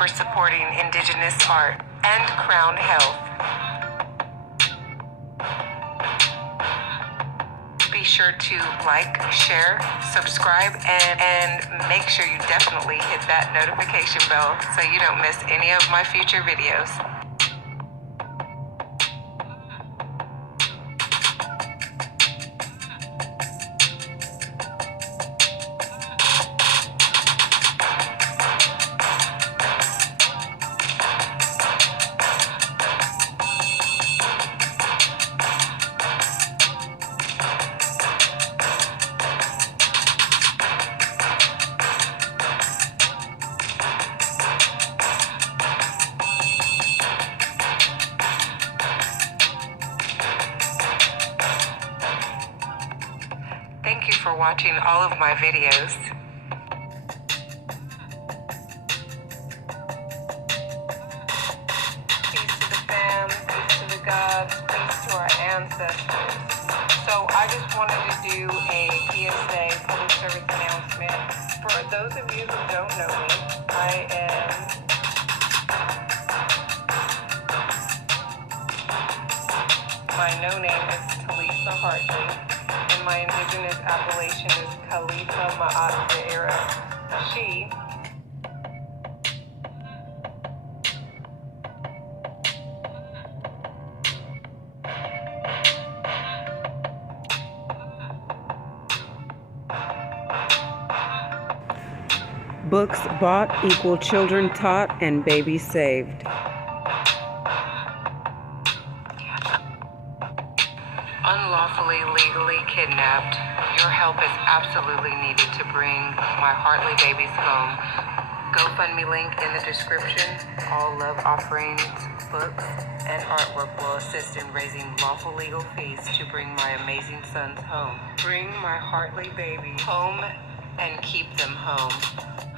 for supporting Indigenous art and Crown Health. Be sure to like, share, subscribe, and make sure you definitely hit that notification bell so you don't miss any of my future videos. Thank you for watching all of my videos. Peace to the fam, peace to the gods, peace to our ancestors. So I just wanted to do a PSA, public service announcement. For those of you who don't know me, my no name is Talisa Hartley. And my Indigenous appellation is Khalifa Ma'at She. Books bought equal children taught and babies saved. Unlawfully, legally kidnapped. Your help is absolutely needed to bring my Hartley babies home. GoFundMe link in the description. All love offerings, books, and artwork will assist in raising lawful legal fees to bring my amazing sons home. Bring my Hartley babies home and keep them home.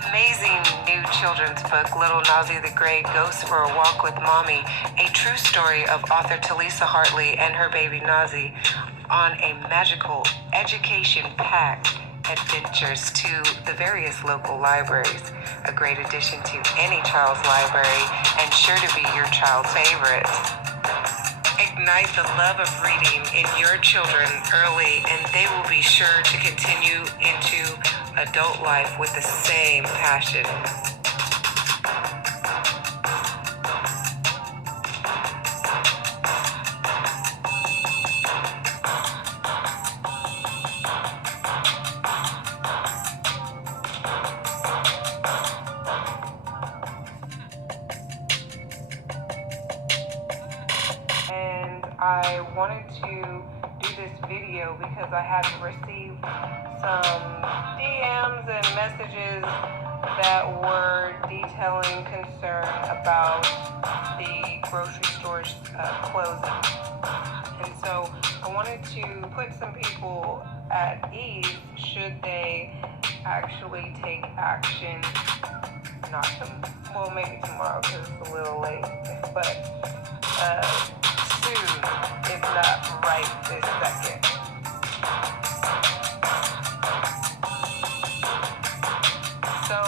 Amazing new children's book, Little Nazee the Great Goes for a Walk with Mommy, a true story of author Talisa Hartley and her baby Nazee on a magical education-packed adventures to the various local libraries. A great addition to any child's library and sure to be your child's favorite. Ignite the love of reading in your children early, and they will be sure to continue into adult life with the same passion. And I wanted to do this video because I had received some DMs and messages that were detailing concern about the grocery stores closing. And so I wanted to put some people at ease should they actually take action. Not well, maybe tomorrow because it's a little late, but soon, if not right this second. So,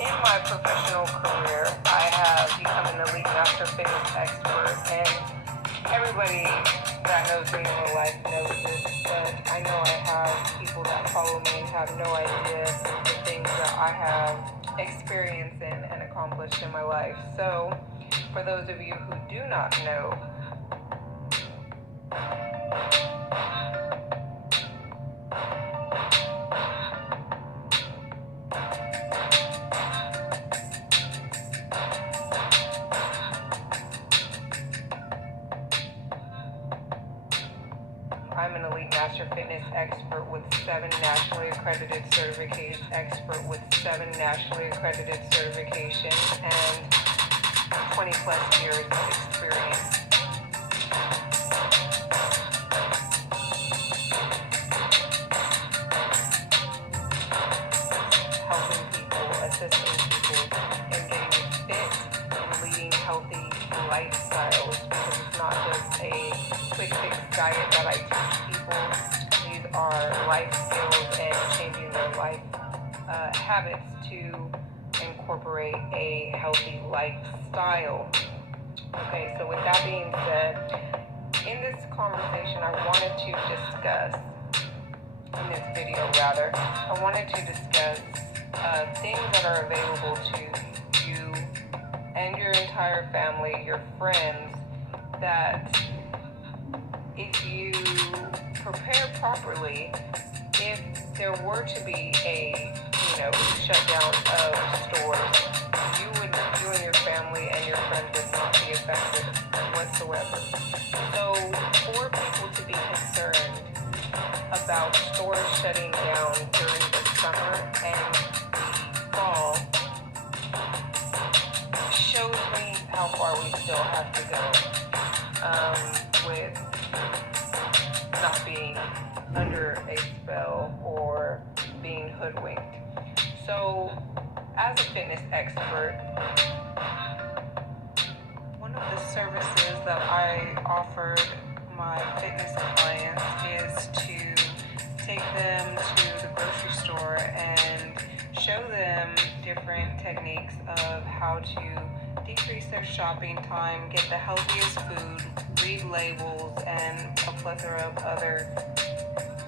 in my professional career, I have become an elite master fitness expert, and everybody that knows me in real life knows this, but I know I have people that follow me and have no idea the things that I have experienced and accomplished in my life. So, for those of you who do not know, I'm an elite master fitness expert with 7 nationally accredited certifications, and 20 plus years of experience. Helping people, assisting people in getting fit and leading healthy lifestyles, because it's not just a quick fix diet that I teach people. These are life skills and changing their life habits to incorporate incorporate a healthy lifestyle. Okay, so with that being said, in this conversation, I wanted to discuss, in this video rather, I wanted to discuss things that are available to you and your entire family, your friends, that if you prepare properly, if there were to be a, shutdown of stores, you and your family and your friends would not be affected whatsoever. So for people to be concerned about stores shutting down during the summer and the fall shows me how far we still have to go with not being under a spell or being hoodwinked. So, as a fitness expert, one of the services that I offered my fitness clients is to take them to the grocery store and show them different techniques of how to decrease their shopping time, get the healthiest food, read labels, and a plethora of other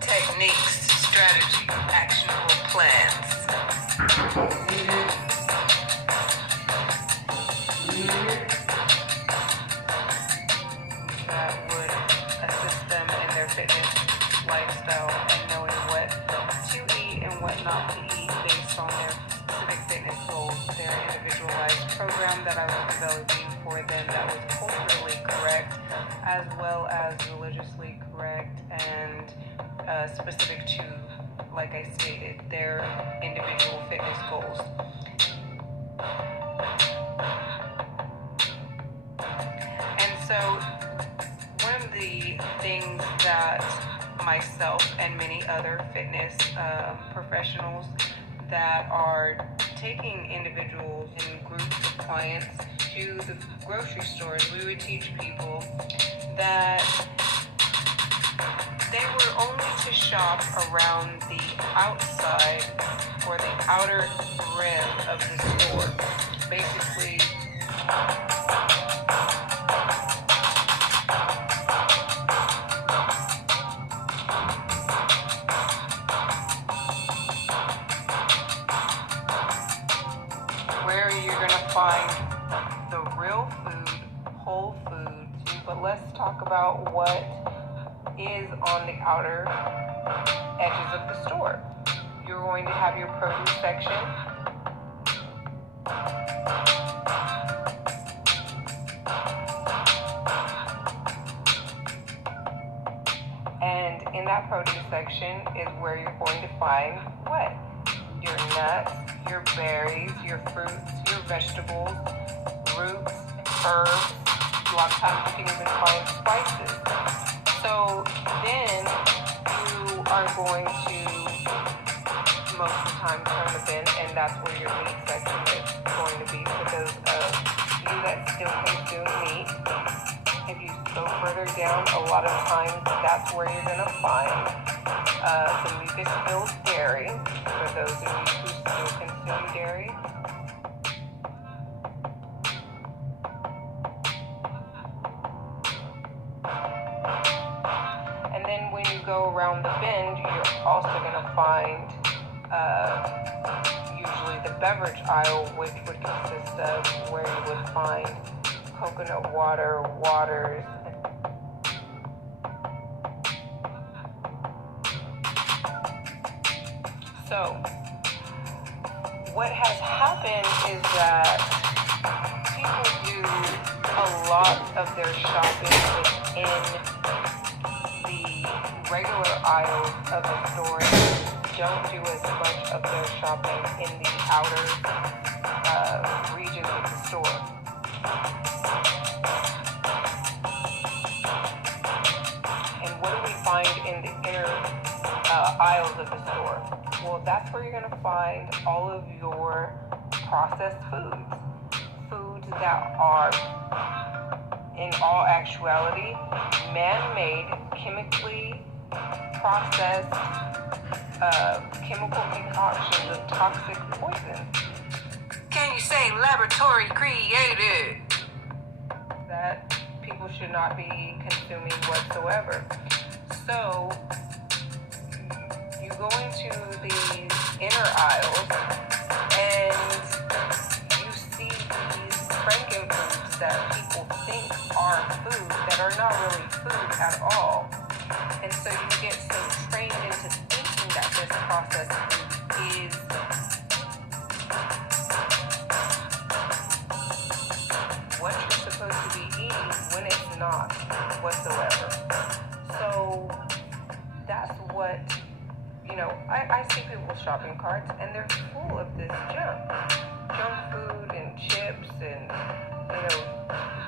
techniques, strategy, actionable plans. That would assist them in their fitness lifestyle and knowing what to eat and what not to eat based on their specific fitness goals, their individualized program that I was developing for them that was culturally correct as well as religiously correct and specific to, like I stated, their individual fitness goals. And so one of the things that myself and many other fitness professionals that are taking individuals and groups of clients to the grocery stores, we would teach people that they were only to shop around the outside or the outer rim of the store. Basically, where you're going to find the real food, whole foods, but let's talk about what is on the outer edges of the store. You're going to have your produce section. And in that produce section is where you're going to find what? Your nuts, your berries, your fruits, your vegetables, roots, herbs. A lot of times you can even find spices. So then you are going to most of the time turn the bin, and that's where your meat section is going to be for those of you that still consume meat. If you go further down, a lot of times that's where you're going to find the mucus-filled dairy for those of you who still consume dairy. And then when you go around the bend, you're also going to find usually the beverage aisle, which would consist of where you would find coconut water, waters. So, what has happened is that people do a lot of their shopping within the regular aisles of the store and don't do as much of their shopping in the outer regions of the store. And what do we find in the inner aisles of the store? Well, that's where you're going to find all of your processed foods. Foods that are, in all actuality, man-made, chemically processed chemical concoctions of toxic poison. Can say laboratory created, that people should not be consuming whatsoever. So you go into these inner aisles and you see these frankenfoods that people think are food that are not really food at all. And so you get so trained into thinking that this processed food is what you're supposed to be eating when it's not whatsoever. So that's what, I see people's shopping carts and they're full of this junk food and chips and,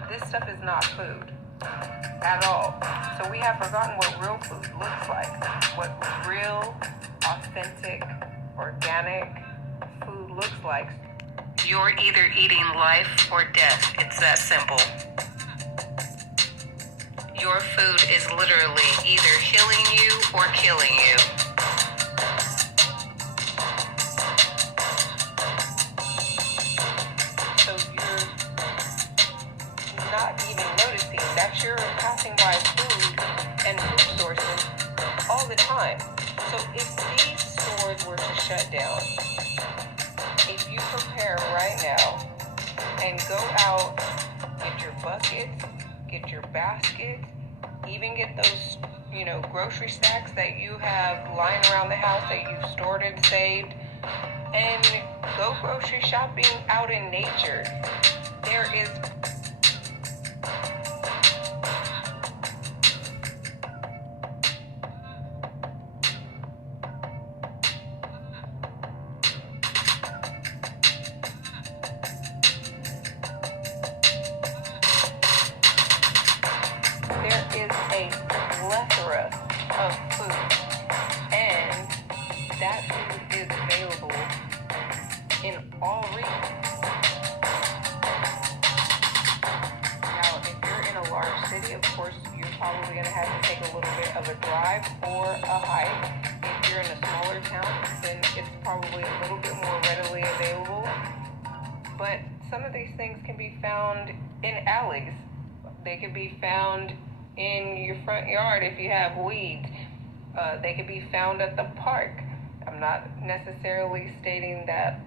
this stuff is not food at all. So we have forgotten what real food looks like, what real, authentic, organic food looks like. You're either eating life or death. It's that simple. Your food is literally either healing you or killing you. So you're not even noticing that you're passing by food and food sources all the time. So if these stores were to shut down, if you prepare right now and go out, get your buckets, get your basket, even get those, grocery stacks that you have lying around the house that you've stored and saved, and go grocery shopping out in nature. There is a plethora of food, and that food is available in all regions. Now, if you're in a large city, of course, you're probably going to have to take a little bit of a drive or a hike. If you're in a smaller town, then it's probably a little bit more readily available. But some of these things can be found in alleys. They can be found in your front yard if you have weeds. They can be found at the park. I'm not necessarily stating that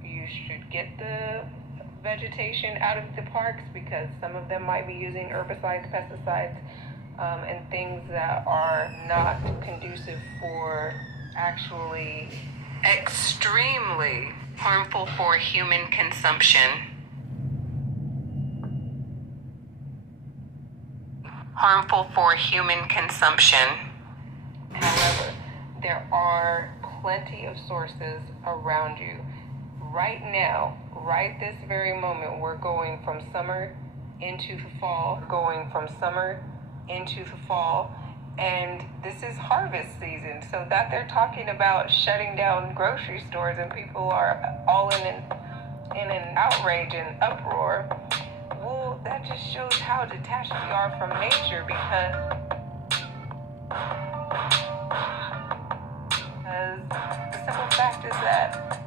you should get the vegetation out of the parks, because some of them might be using herbicides, pesticides, and things that are not conducive for actually extremely harmful for human consumption. Harmful for human consumption. However, there are plenty of sources around you. Right now, right this very moment, we're going from summer into the fall, and this is harvest season. So that they're talking about shutting down grocery stores and people are all in an outrage and uproar. Well, that just shows how detached we are from nature, because the simple fact is that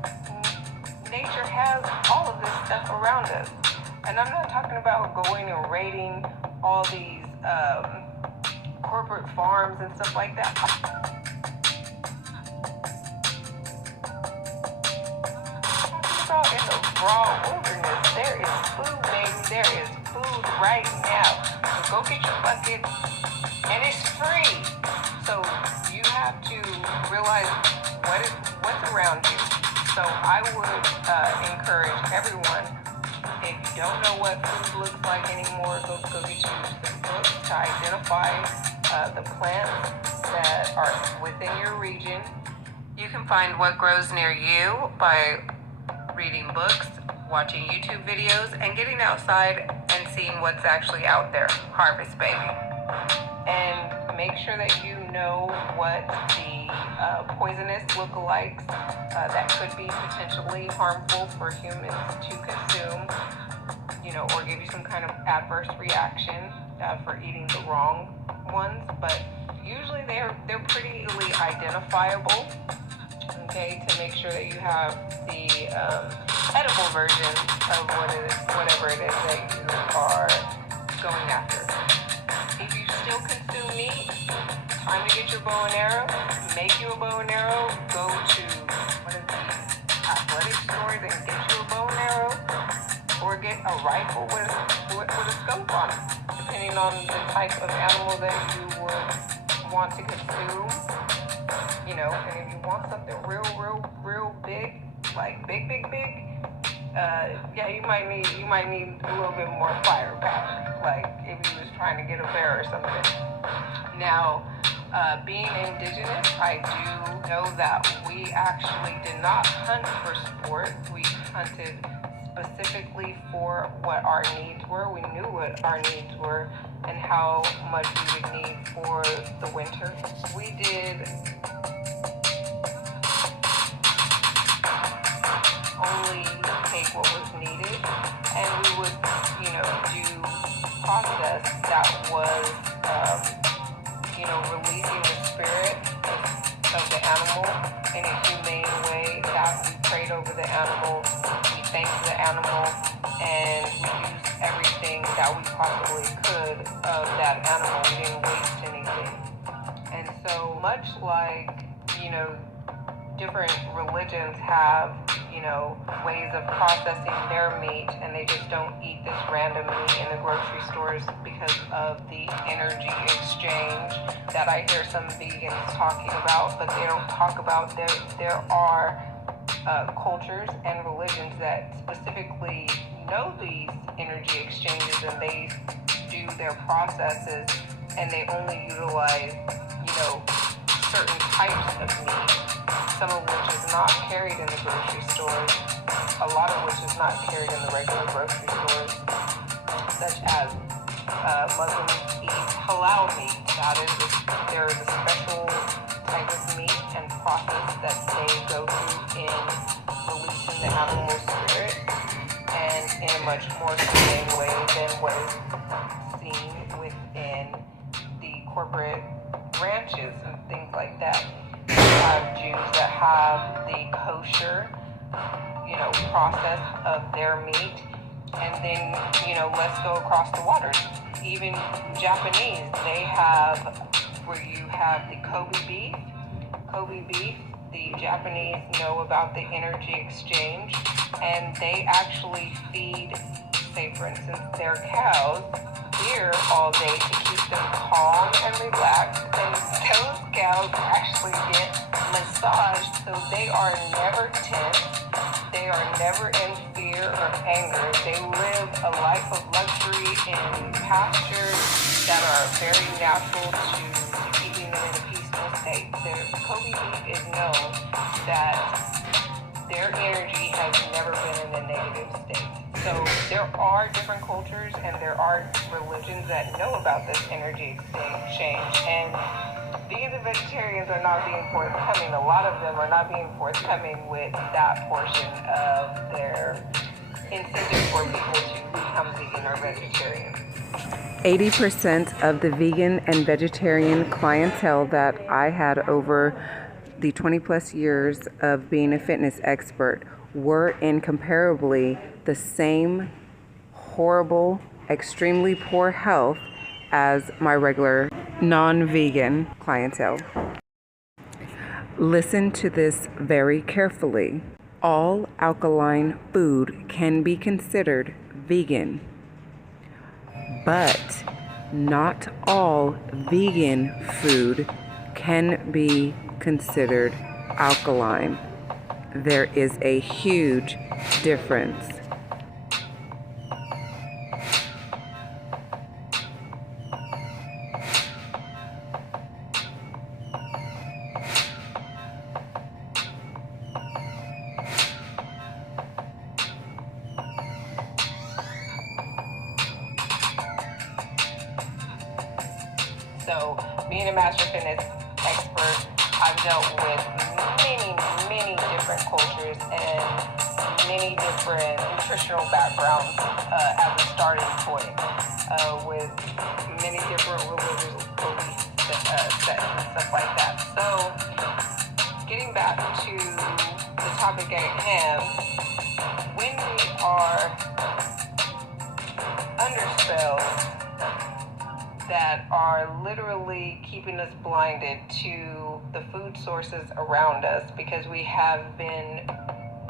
nature has all of this stuff around us. And I'm not talking about going and raiding all these corporate farms and stuff like that. Out in the raw wilderness, there is food, baby. There is food right now. So go get your bucket, and it's free. So you have to realize what's around you. So I would encourage everyone, if you don't know what food looks like anymore, go get you some books to identify the plants that are within your region. You can find what grows near you by reading books, watching YouTube videos, and getting outside and seeing what's actually out there. Harvest, baby. And make sure that you know what the poisonous lookalikes that could be potentially harmful for humans to consume, or give you some kind of adverse reaction for eating the wrong ones. But usually they're pretty easily identifiable. okay, to make sure that you have the edible version of whatever it is that you are going after. If you still consume meat, time to get your bow and arrow. Make you a bow and arrow. Go to one of these athletic stores and get you a bow and arrow, or get a rifle with a scope on it, depending on the type of animal that you would want to consume. You know, and if you want something real big, like big, yeah, you might need a little bit more firepower, like if you was trying to get a bear or something. Now, being indigenous, I do know that we actually did not hunt for sport. We hunted specifically for what our needs were. We knew what our needs were and how much we would need for the winter. We did only take what was needed, and we would, you know, do process that was, you know, releasing the spirit of the animal in a humane way, that we prayed over the animal, we thanked the animal, and we used everything that we possibly could of that animal. We didn't waste anything. And so much like, you know, different religions have, you know, ways of processing their meat, and they just don't eat this random meat in the grocery stores because of the energy exchange that I hear some vegans talking about, but they don't talk about. There are cultures and religions that specifically know these energy exchanges, and they do their processes, and they only utilize, you know, certain types of meat, some of which is not carried in the grocery stores, a lot of which is not carried in the regular grocery stores, such as Muslims eat halal meat. There is a special type of meat and process that they go through in releasing the animal spirit, and in a much more humane way than what is seen within the corporate ranches and things like that. You have Jews that have the kosher, you know, process of their meat, and then, you know, let's go across the waters. Even Japanese, they have, where you have the Kobe beef, the Japanese know about the energy exchange, and they actually feed, say for instance, their cows beer all day to keep them calm and relaxed, and those cows actually get massaged, so they are never tense, they are never in fear or anger. They live a life of luxury in pastures that are very natural to keeping them in a peaceful state. Their Kobe beef is known that their energy has never been in a negative state. So there are different cultures and there are religions that know about this energy exchange, and vegans and vegetarians are not being forthcoming. A lot of them are not being forthcoming with that portion of their incentive for people to become vegan or vegetarian. 80% of the vegan and vegetarian clientele that I had over the 20 plus years of being a fitness expert were in comparably the same horrible, extremely poor health as my regular non-vegan clientele. Listen to this very carefully. All alkaline food can be considered vegan, but not all vegan food can be considered alkaline. There is a huge difference. So, being a master fitness expert, I've dealt with many different cultures and many different nutritional backgrounds as a starting point, with many different religious belief sets and stuff like that. So, getting back to at hand, when we are under spells that are literally keeping us blinded to the food sources around us, because we have been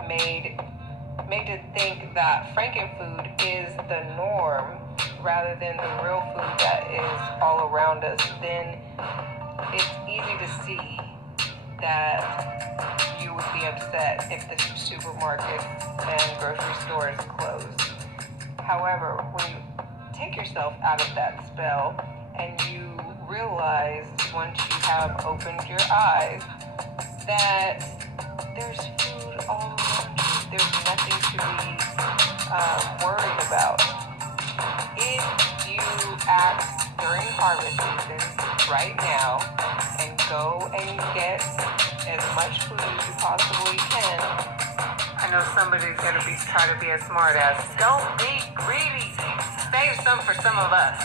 made to think that frankenfood is the norm rather than the real food that is all around us, then it's easy to see that you would be upset if the supermarkets and grocery stores closed. However, when you take yourself out of that spell and you realize, once you have opened your eyes, that there's food all around you. There's nothing to be worried about. If you act during harvest season right now and go and get as much food as you possibly can, I know somebody's going to be trying to be a smart ass. Don't be greedy. Save some for some of us.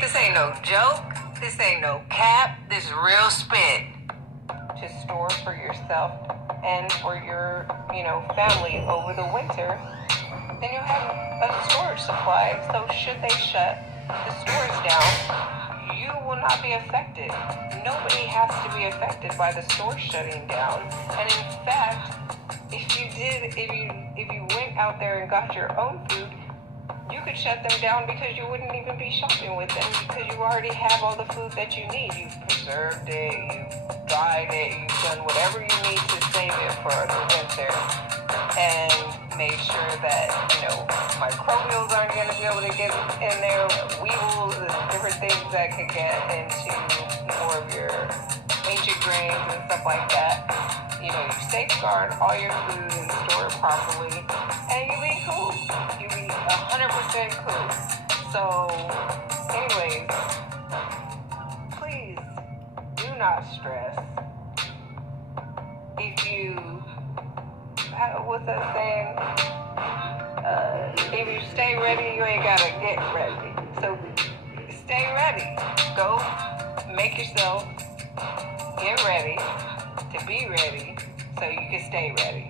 This ain't no joke. This ain't no cap. This is real spit. To store for yourself and for your, family over the winter, then you'll have a storage supply. So should they shut the stores down, you will not be affected. Nobody has to be affected by the store shutting down. And in fact, if you went out there and got your own food, you could shut them down because you wouldn't even be shopping with them, because you already have all the food that you need. You've preserved it, you've dried it, you've done whatever you need to save it for the winter, and made sure that, microbials aren't going to be able to get in there, weevils and different things that could get into more of your ancient grains and stuff like that. You safeguard all your food and store it properly, and you be cool. You be 100% cool. So, anyways, please do not stress. If you, what's that saying? If you stay ready, you ain't gotta get ready. So, stay ready. Go make yourself get ready to be ready so you can stay ready.